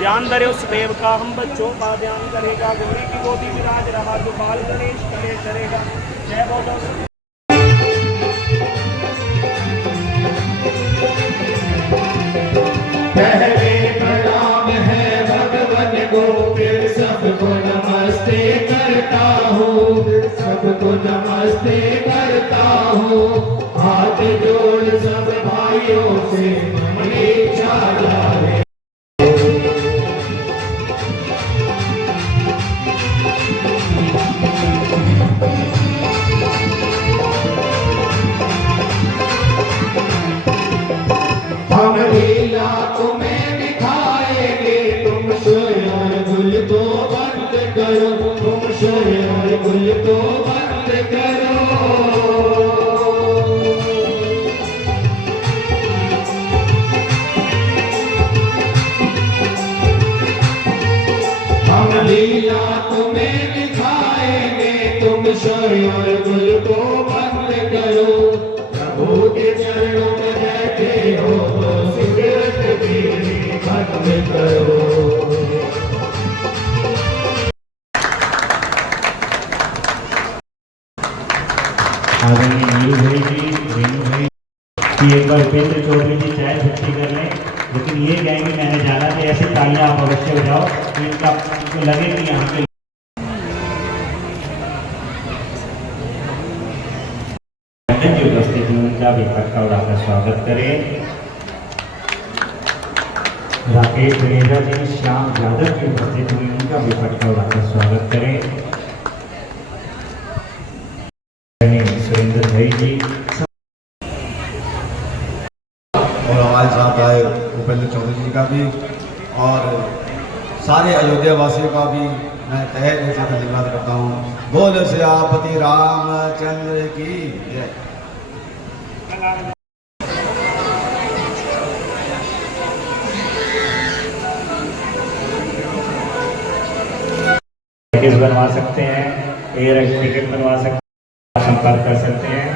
ध्यान धरे उस देव का, हम बच्चों का ध्यान करेगा। गौरी की गोदी विराज रहा जो बाल गणेश करे करेगा। जय बोलो। पहले प्रणाम है भगवान को, फिर सबको नमस्ते करता हूँ, सबको नमस्ते करता हूँ। हाथ जोड़ सब भाइयों से इच्छा है। हम लीला तुम्हें दिखाएंगे, तुम सोए और गुल को बंद करो, तुम सोए और गुल को बंद करो। हम लीला तुम्हें दिखाएंगे, तुम सोए और गुल को बंद करो। प्रभु के चरणों में बैठे हो तो सिगरेट पीनी बंद करो। एक बार उपेंद्र चौधरी जी चाय छुट्टी कर लें, लेकिन ये कहेंगे मैंने जाना था। ऐसे तालियां आप अवश्य बजाओ तो इनको लगे कि यहाँ पे जो उपस्थित हैं उनका भी पटका उड़ाकर स्वागत करें। राकेश जडेजा जी, श्याम यादव जी उपस्थित हुए, उनका भी पटका उड़ाकर स्वागत करें। सुरेंद्र भाई जी और हमारे साथ आए उपेंद्र चौधरी जी का भी, और सारे अयोध्या वासियों का भी मैं तहे दिल से धन्यवाद करता हूँ। बोल सियापति रामचंद्र की जय। बनवा सकते हैं, एयर टिकट बनवा सकते हैं, संपर्क कर सकते हैं।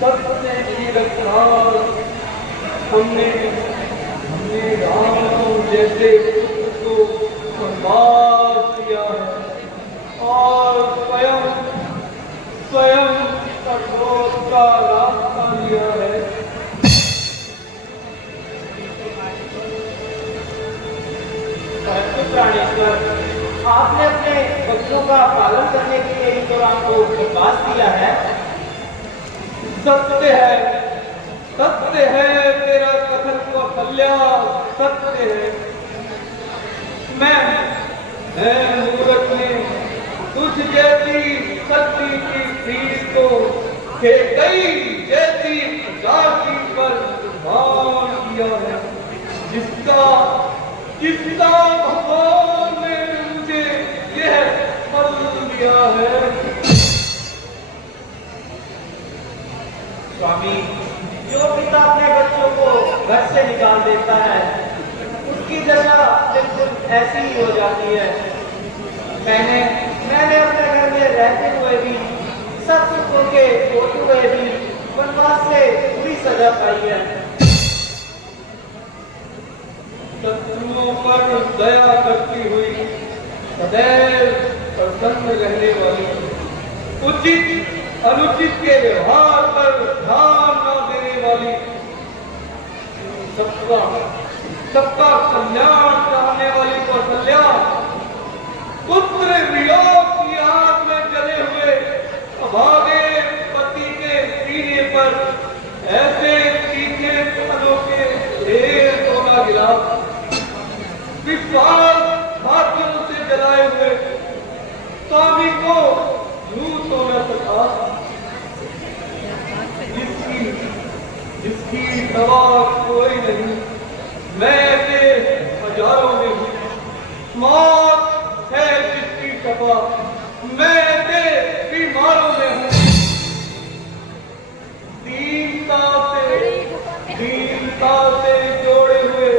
सत्य की रक्षा हमने राम जैसे पुत्र को वनवास दिया है और स्वयं कठोर का रास्ता लिया है। प्राणेश्वर, आपने अपने बच्चों का पालन करने के लिए इन दौरान को वनवास दिया है। सत्य है तेरा कथन कौशल्या, सत्य है। मैं मूरख ने तुझ जैसी सती की पीठ को गई जैसी जाति पर कुर्बान किया है, जिसका भगवान ने मुझे यह फल दिया है। स्वामी, जो पिता अपने बच्चों को घर से निकाल देता है उसकी दशा बिल्कुल ऐसी ही हो जाती है। मैंने अपने घर में रहते हुए भी, सब सुखों के होते हुए भी वनवास से बुरी सजा पाई है। शत्रुओं पर दया करती हुई, सदैव प्रसन्न रहने वाली, उचित अनुचित के व्यवहार पर ध्यान न देने वाली, सबका कल्याण चाहने वाली कौशल्या, पुत्र वियोग की आग में जले हुए अभागे पति के सीने पर ऐसे तीखे फलों के ढेर सोना गिरा, विश्वास भाग्यों से जलाए हुए स्वामी को यूं तो न सका, जिसकी दवा कोई नहीं। मैं ऐसे हजारों में हूँ, मौत है जिसकी शफा, मैं ऐसे बीमारों में हूँ। दीनता से जोड़े हुए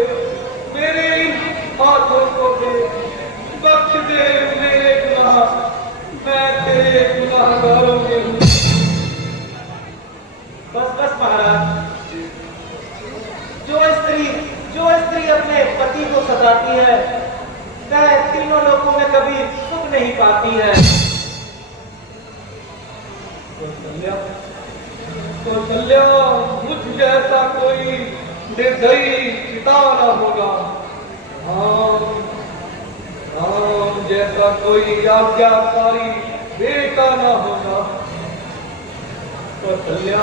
मेरे इन हाथों को दे, बख्श दे मेरे गुनाह, मैं तेरे गुनाहगारों में हूँ। बस महाराज, जो स्त्री अपने पति को सताती है वह तीनों लोकों में कभी सुख नहीं पाती है। कौशल्या, मुझ जैसा कोई निर्दयी पिता न होगा, राम जैसा कोई आज्ञाकारी बेटा न होगा। कौशल्या,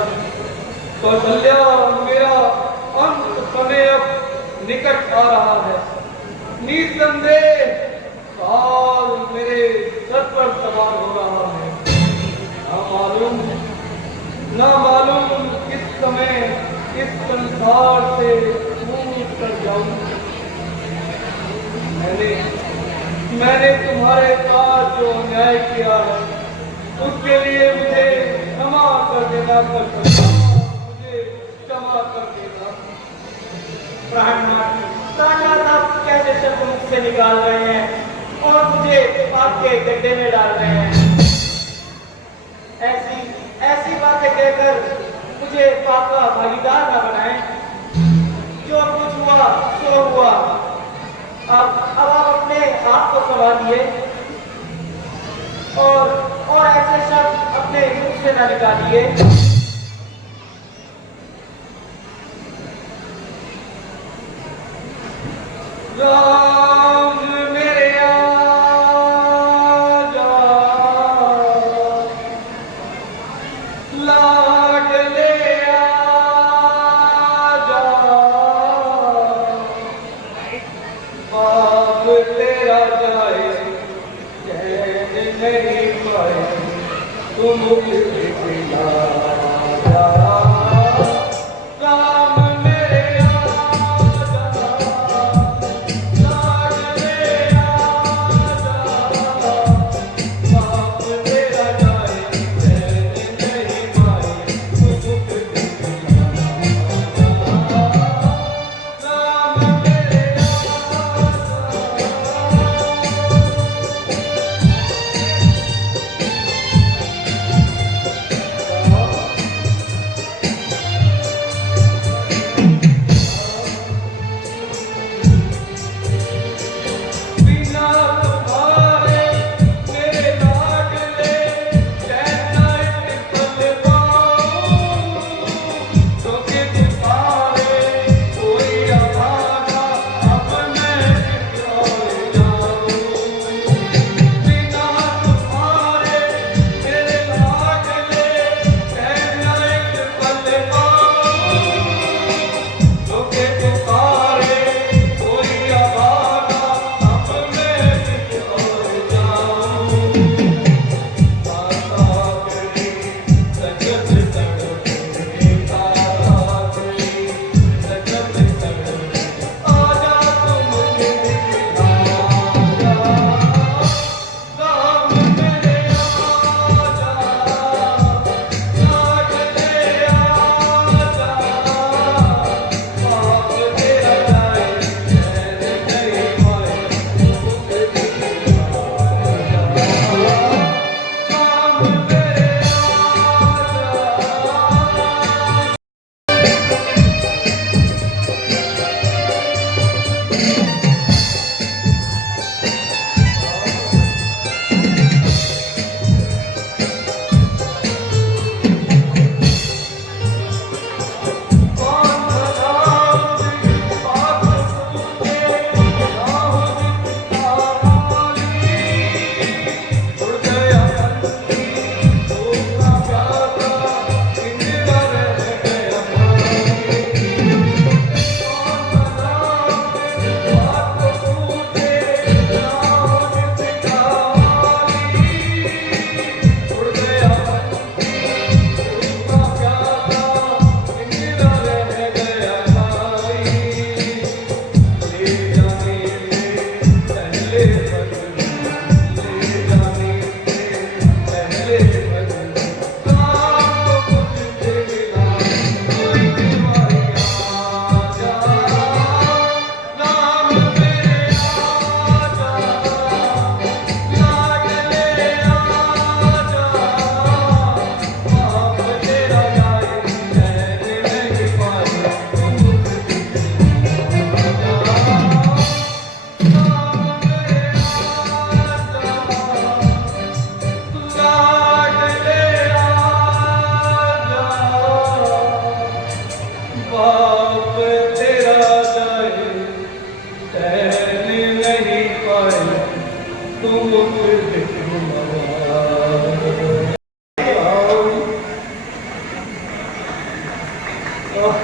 मेरा अंत समय अब निकट आ रहा है। निसंदेह काल मेरे सर पर सवार हो रहा है। ना मालूम किस समय इस संसार से छूट कर जाऊं। मैंने तुम्हारे साथ जो अन्याय किया है उसके लिए मुझे क्षमा कर देना, मुझे क्षमा कर देना। प्राणनाथ, आप कैसे शब्द मुख से निकाल रहे हैं और मुझे पाप के गड्ढे में डाल रहे हैं। ऐसी बातें कहकर मुझे पाप का भागीदार न बनाएं। जो कुछ हुआ सो हुआ। अब आप अपने आप को संभालिए और ऐसे शब्द अपने मुख से न निकालिए। राम मेरे आजा, लाडले आजा, पाप तेरा जाए चैन नहीं पाए, तुम खिला राम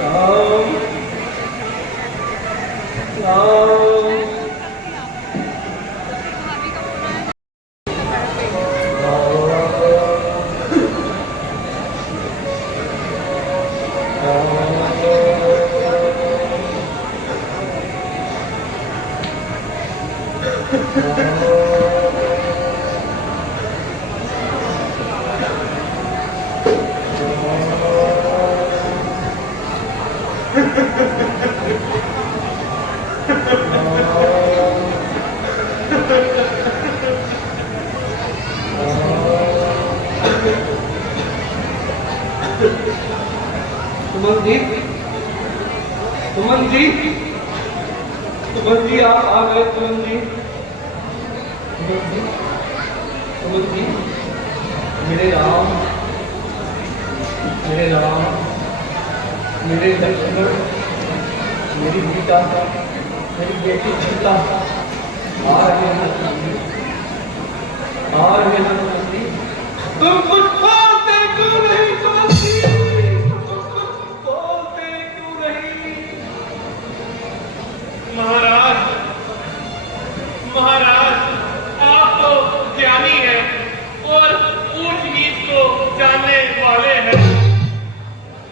राम सुमन जी, सुमन जी, सुमन जी, आप आ गए। सुमन जी, सुमन जी, सुमन जी, मेरे राम, मेरे राम, मेरे लक्ष्मण, मेरी सीता, मेरी बेटी सीता आ रहे हैं। आ रहे हैं सुमन जी। तुम कुछ बोलते क्यों नहीं सुमन जी? महाराज, महाराज, आप तो ज्ञानी हैं और ऊंच नीच को जानने वाले हैं।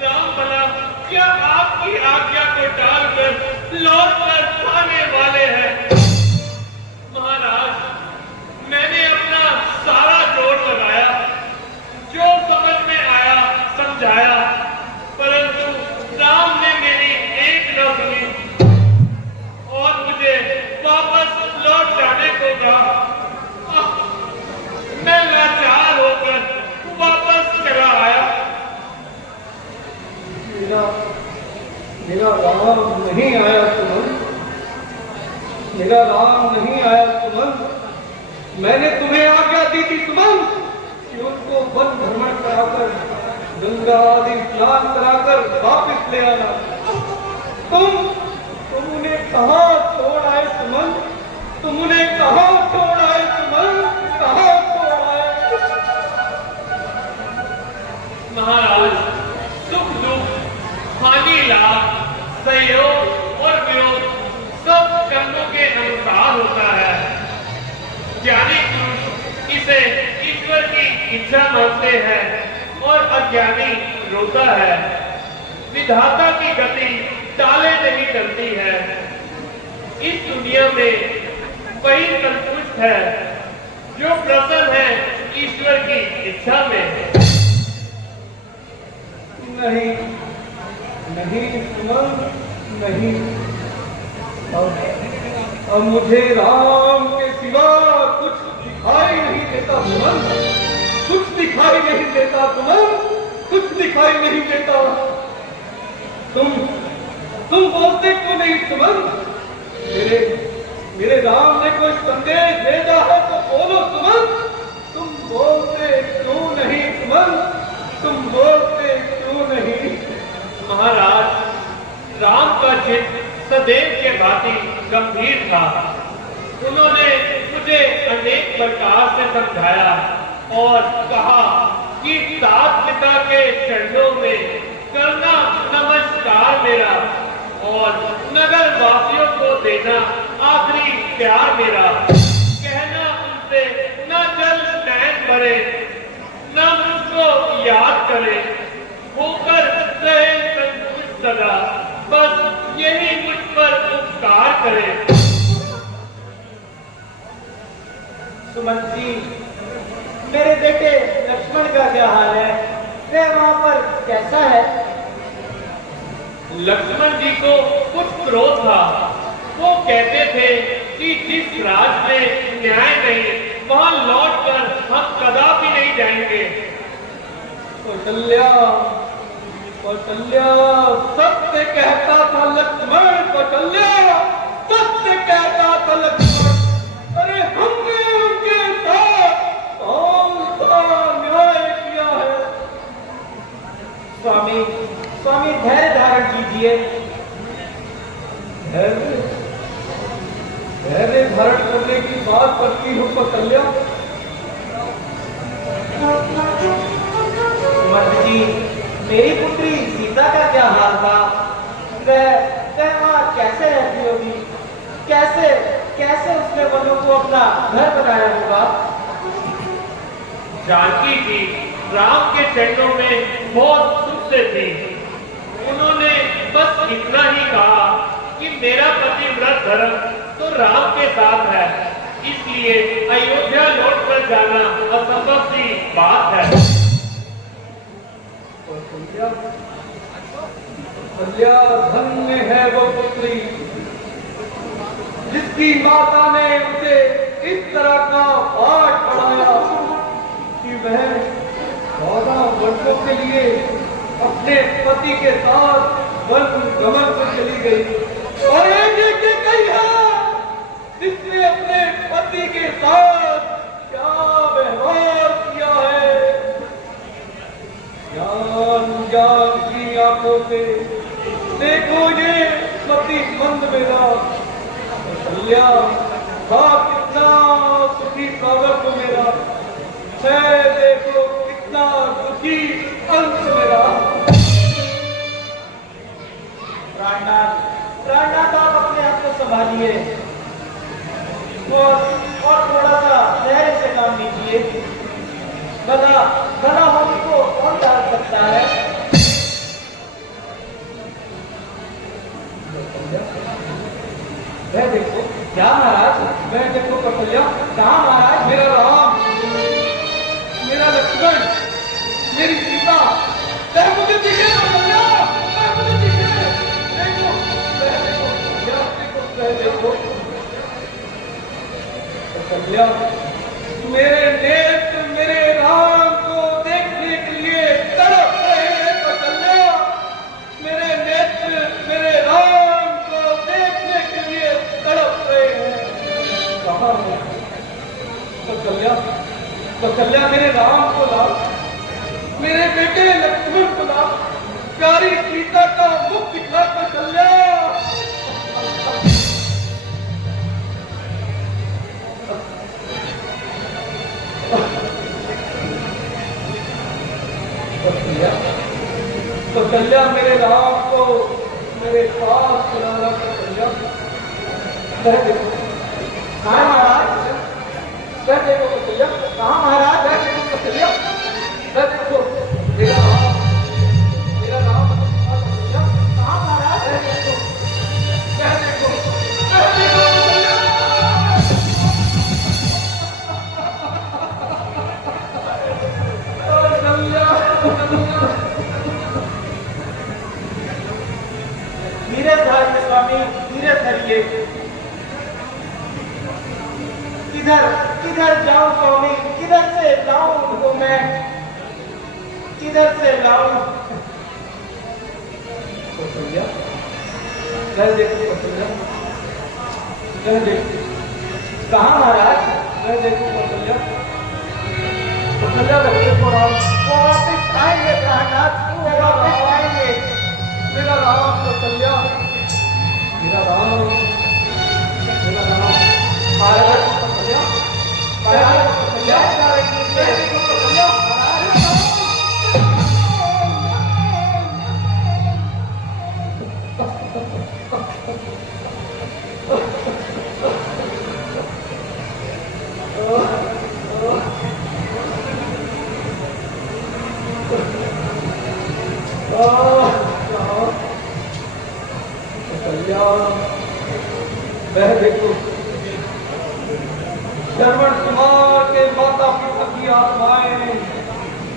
राम भला क्या आपकी आज्ञा को टालकर लौट कर आने वाले हैं? महाराज, मैंने अपना सारा जोर लगाया, जो समझ में आया समझाया, परंतु राम ने मेरी एक न सुनी और मुझे वापस लौट जाने को कहा। मैं लाचार होकर वापस चला आया। मेरा राम नहीं आया सुमन, मेरा राम नहीं आया सुमन। मैंने तुम्हें आज्ञा दी थी सुमन कि उनको वन भ्रमण कराकर गंगा आदि स्नान कराकर वापस ले आना। तुम उन्हें कहाँ छोड़ आए सुमन? तुम उन्हें कहाँ छोड़ आए सुमन? कहाँ छोड़ आए? महाराज, सुख दुख, हानि लाभ, सहयोग और विरोध सब कर्मों के अनुसार होता है। ज्ञानी पुरुष इसे ईश्वर की इच्छा मानते हैं और अज्ञानी रोता है। विधाता की गति टाले नहीं चलती है। इस दुनिया में वही संतुष्ट है जो प्रसन्न है ईश्वर की इच्छा में। नहीं, नहीं सुमन, नहीं। अब मुझे राम के सिवा कुछ दिखाई नहीं देता सुमन, कुछ दिखाई नहीं देता सुमन, कुछ दिखाई नहीं देता। तुम बोलते क्यों नहीं सुमन? मेरे राम ने कोई संदेश भेजा है तो बोलो सुमन। तुम बोलते क्यों नहीं सुमन? तुम बोलते क्यों नहीं? महाराज, राम का चित्त सदैव के भांति गंभीर था। उन्होंने मुझे अनेक प्रकार से समझाया और कहा कि तात पिता के चरणों में करना नमस्कार मेरा और नगर वासियों को देना आखिरी प्यार मेरा। कहना उनसे न जल नैन भरे, न मुझको याद करे, होकर रहे संतुष्ट सदा, बस यही मुझ पर उपकार करे। सुमन जी, मेरे बेटे लक्ष्मण का क्या हाल है? वह वहां पर कैसा है? लक्ष्मण जी को कुछ क्रोध था। वो कहते थे कि जिस राज में न्याय नहीं वहां लौटकर हम कदापि नहीं जाएंगे। कौशल्या, कौशल्या सत्य कहता था लक्ष्मण, कौशल्या सत्य कहता था लक्ष्मण। अरे हमने उनके साथ कौन सा न्याय किया है? स्वामी, स्वामी धैर्य धारण कीजिए। धैर्य धारण करने की बात करती हूँ कौशल्या। सुमंत जी, स्वामी, मेरी पुत्री सीता का क्या हाल था? वह वहाँ कैसे रहती होगी? कैसे कैसे उसने वनों को अपना घर बनाया होगा? जानकी जी राम के चरणों में बहुत सुख से थी। उन्होंने बस इतना ही कहा कि मेरा पतिव्रत धर्म तो राम के साथ है, इसलिए अयोध्या लौट कर जाना असंभव सी बात है। कौशल्या धन्य है वो पुत्री जिसकी माता ने उसे इस तरह का पाठ पढ़ाया कि वह 14 वर्षों के लिए अपने पति के साथ वन गमन पर चली गई। और एक कही है जिसने अपने पति के साथ क्या व्यवहार किया है। ज्ञान की आंखों से देखो ये पति मंद मेरा। कौशल्या बाप कितना सुखी प्रागत मेरा है, देखो कितना दुखी अंत मेरा। प्राणनाथ आप अपने आप को संभालिए और थोड़ा सा धैर्य से काम लीजिए। भला हमको कौन डाल सकता है? वह देखो क्या महाराज, वह देखो कौशल्या। कहाँ महाराज? मेरा राम, मेरा लक्ष्मण, मेरी सीता, वह मुझे दिखे कौशल्या, वह मुझे दिखे। देखो वह देखो, यह देखो वह देखो कौशल्या। मेरे नेत्र मेरे राम को देखने के लिए तड़प रहे हैं कौशल्या। मेरे नेत्र मेरे राम को देखने के लिए तड़प रहे हैं। कहाँ है कौशल्या? कौशल्या मेरे राम को ला, मेरे बेटे लक्ष्मण को ला, प्यारी सीता का मुख दिखा कौशल्या। कौशल्या मेरे राम को मेरे पास बुलाना कौशल्या। वह देखो कहाँ महाराज? वह देखो कौशल्या। कहाँ महाराज? वह देखो कौशल्या, वह देखो मेरा राम, मेरा राम कौशल्या। कहाँ महाराज? वह देखो, वह देखो, वह देखो कौशल्या। धीरे धरिए स्वामी, धीरे धरिए। किधर जाऊं स्वामी, किधर से लाऊं उनको मैं, किधर से लाऊं? कौशल्या वह देखो कौशल्या, वह देखो। कहाँ महाराज? वह देखो कौशल्या। कौशल्या वह देखो राम, वो वापिस आएंगे प्राणनाथ, वो वापिस आएंगे। मेरा राम कौशल्या, मेरा राम, मेरा राम। महाराज कौशल्या, महाराज कौशल्या, वह देखो कौशल्या। कौशल्या वह देखो श्रवण कुमार के माता पिता की आत्माएं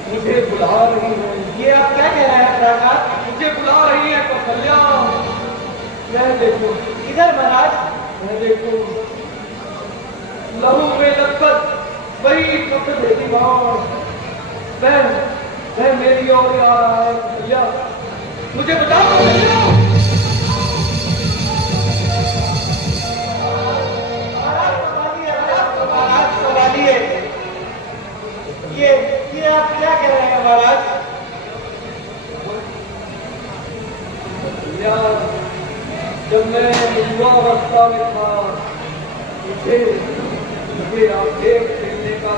मुझे बुला रही हैं। ये आप क्या कह रहे हैं प्राणनाथ? मुझे बुला रही है कौशल्या। वह देखो, किधर महाराज? वह देखो लहू में लथपथ वही कपड़े वह मेरी ओर आ रहा है कौशल्या। मुझे बताओ कौशल्या। महाराज संभालिए। ये आप क्या कह रहे हैं महाराज? कौशल्या, जब मैं युवावस्था में था मुझे आखेट खेलने का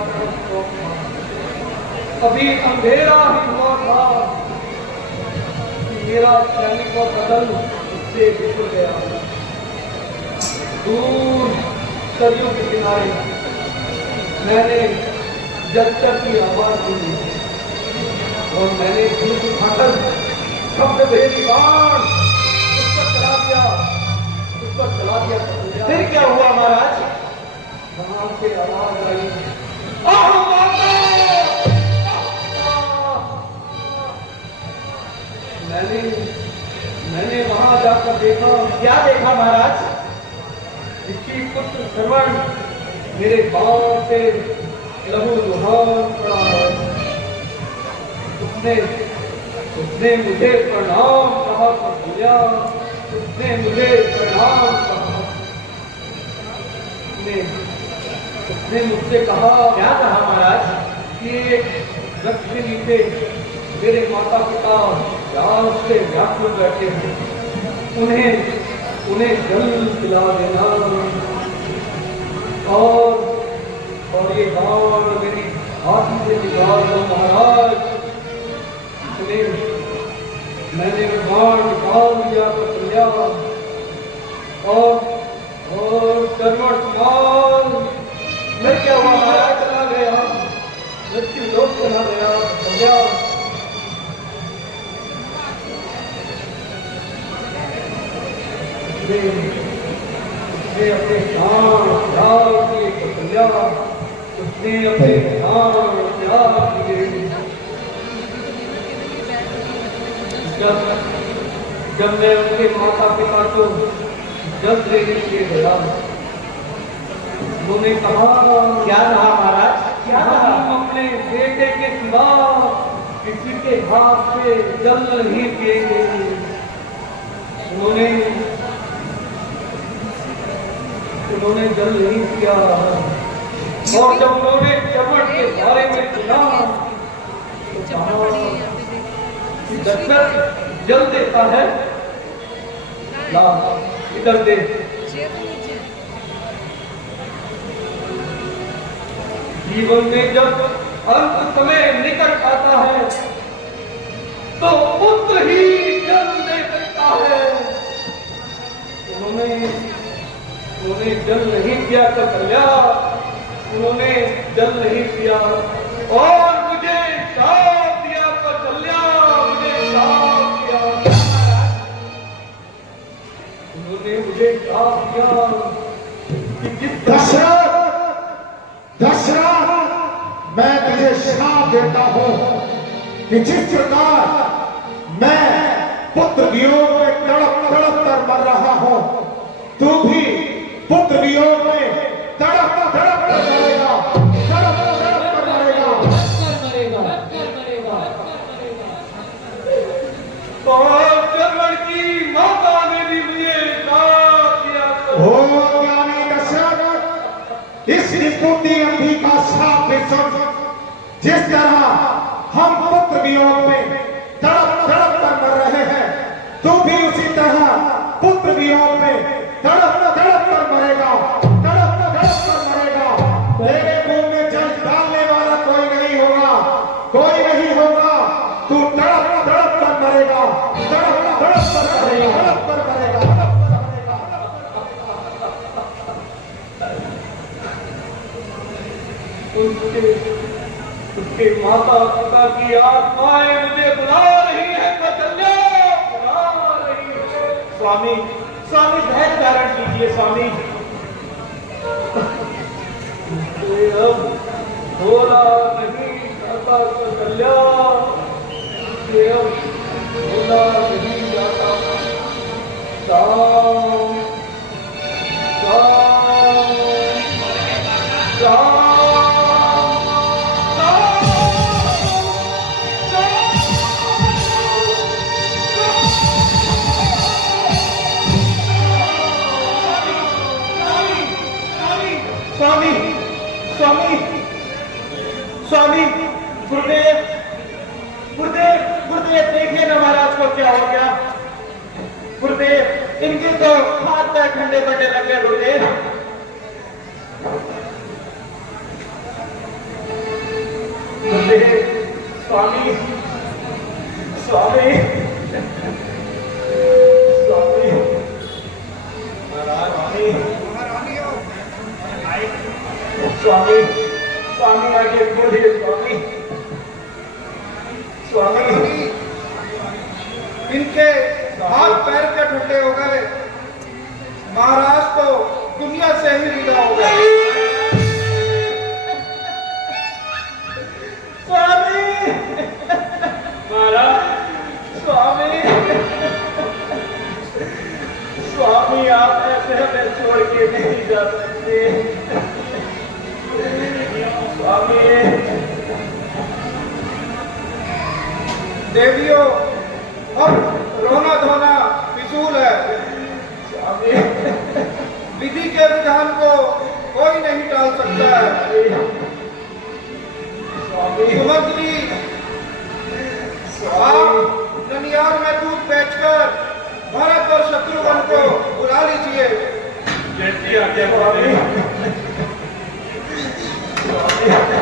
शौक था। अभी अंधेरा ही हुआ था मेरा सैनिक का बदल उससे बिछुड़ गया। दूर सदियों के किनारे मैंने जलचर की आवाज सुनी और मैंने धूप उठाकर शब्द भेदी बाण उस पर चला दिया, उस पर चला दिया। फिर क्या हुआ महाराज? वहां से आवाज आई, मैंने वहां जाकर देखा। क्या देखा महाराज? ऋषि पुत्र श्रवण मेरे बाण से लहू लुहान पड़ा है। उसने मुझे प्रणाम कहा तो भैया, उसने मुझे प्रणाम कहा। उसने मुझसे कहा, क्या कहा महाराज? कि वृक्ष के नीचे मेरे माता पिता प्यार से व्याकुल बैठे हैं, उन्हें जल पिला देना और ये बाण मेरी हाथी से निकाल दो महाराज। मैंने बाण निकाल दिया तो चलिया और कर्मठ मार फिर क्या हुआ महाराज? चला गया, मृत्यु लोक चला गया, चलिया। उसने अपने प्राण त्याग किए तो चलिया, उसने अपने प्राण त्याग किए। जब मैं उनके माता पिता को जल देने के लिए गया, उन्होंने कहा, क्या कहा महाराज? क्या कहा? हम अपने बेटे के सिवा किसी के हाथ से जल नहीं पिएंगे। उन्होंने जल नहीं पिया और जब उन्होंने चमड़ के बारे में सुना तो कहा, दशरथ जल देता है, ला इधर दे। जीवन में जब अंत समय निकट आता है तो पुत्र ही जल दे सकता है। उन्होंने जल नहीं पिया तो कल्या, उन्होंने जल नहीं पिया और मुझे श्राप दिया तो कल्या, मुझे श्राप दिया। उन्होंने मुझे श्राप दिया कि जिस दशरथ, मैं तुझे श्राप देता हूं कि जिस प्रकार मैं पुत्र वियोग में तड़प तड़प कर मर रहा हूं, तू भी पुत्र वियोग में तड़प तड़प कर मरेगा, तड़प तड़प कर मरेगा। और चरण की माता ने भी मुझे श्राप दिया। ओ ज्ञानी दशरथ, इस निपुति अंधी का श्राप भी सुन। जिस तरह हम पुत्र वियोग में तड़प तड़प कर मर रहे हैं, तू भी उसी तरह पुत्र वियोग में तड़प तड़प कर मरेगा, तड़प तड़प कर मरेगा। तेरे मुंह में जल डालने वाला कोई नहीं होगा, कोई नहीं होगा। तू तड़प तड़प कर मरेगा, तड़प तड़प कर मरेगा, तड़प कर मरेगा। उसके माता पिता की आत्माएं मुझे बुला रही है, कौशल्या बुला रही है। स्वामी, स्वामी धैर्य धारण कीजिए स्वामी। मुझे अब बोला नहीं जाता कौशल्या, मुझे अब बोला नहीं जाता। राम राम राम स्वामी, स्वामी, स्वामी, गुरुदेव, गुरुदेव, गुरुदेव, देखिए ना महाराज को क्या हो गया। गुरुदेव, इनके तो हाथ पैर ठंडे बड़े लग गए। गुरुदेव, गुरुदेव, स्वामी, स्वामी, स्वामी स्वामी आगे बोलिए स्वामी। स्वामी इनके हाथ पैर के ठंडे हो गए, महाराज तो दुनिया से ही विदा हो गए। स्वामी महाराज स्वामी स्वामी आप ऐसे हमें छोड़ के नहीं जा सकते स्वामी। देवियों, अब रोना धोना फिजूल है। स्वामी विधि के विधान को कोई नहीं टाल सकता है। सुमंत्री, आप ननियाल में दूध बेचकर भरत और शत्रुघ्न को बुला लीजिए। जैसी आज्ञा स्वामी। स्वामी